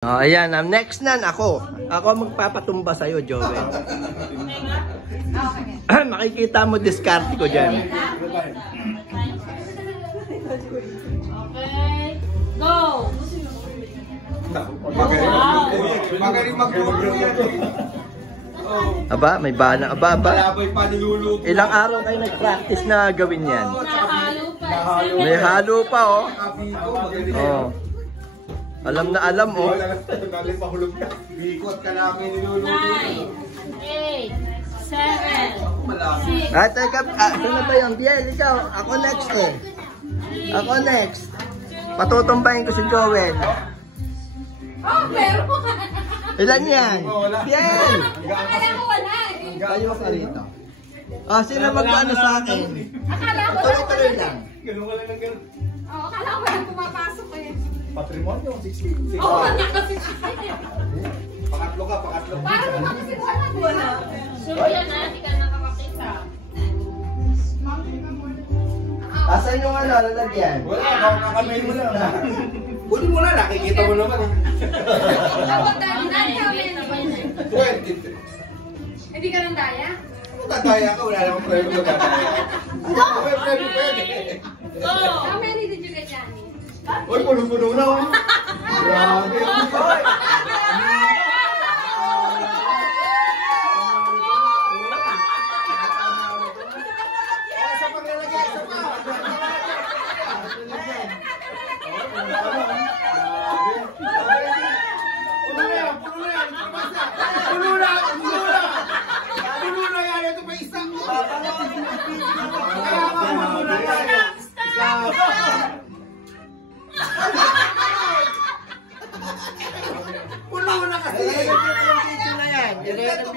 Oh, ayan, next nan ako. Ako magpapatumba sa'yo, Joel. Makikita mo diskarte ko dyan. Okay, go! Magaling mag-grow yan. Aba, may bana. Aba. Malabay pa niluluto. Ilang araw kayo nag-practice na gawin yan? Nahalo pa. May halo pa, oh. Kabiko, magaling. Oh. Alam na alam, oh. Galing pahulog ka. Bikot ka namin niluluto. 9, 8, 7, 6. Ah, teka, saan na ba yun? Biel, ikaw. Ako next, eh. Ako next. Patutumbahin ko si Joel. Oh, pero Ilan yan? Biel! akala ko wala. Kayo ka rito. Ah, sino mag-ano sa akin? Akala ko Tuloy-tuloy lang. Ganun ka lang ng ganun. Oh, akala ko wala pumapasok eh. Patrimonyo, 60. Oo, wala kasi. Pakatlo ka. Parang mo kasi wala. Sure yan na, hindi ka nakakakita. Asan yung ano, lalagyan? Wala, kakamay mo lang. Kunin mo na, nakikita mo naman. Dapat dahil na kami. Pwede. Hindi ka nang daya? Tataya ka, wala namang premyo ka. Pwede. Go! How many did you get, Johnny? Uy, puno-puno na. Grabe. Isa pang lalagyan, isa pa. Puno na yan. Puno na yan. Ito pa isa. Puno na kasi. Ito na yan. Ito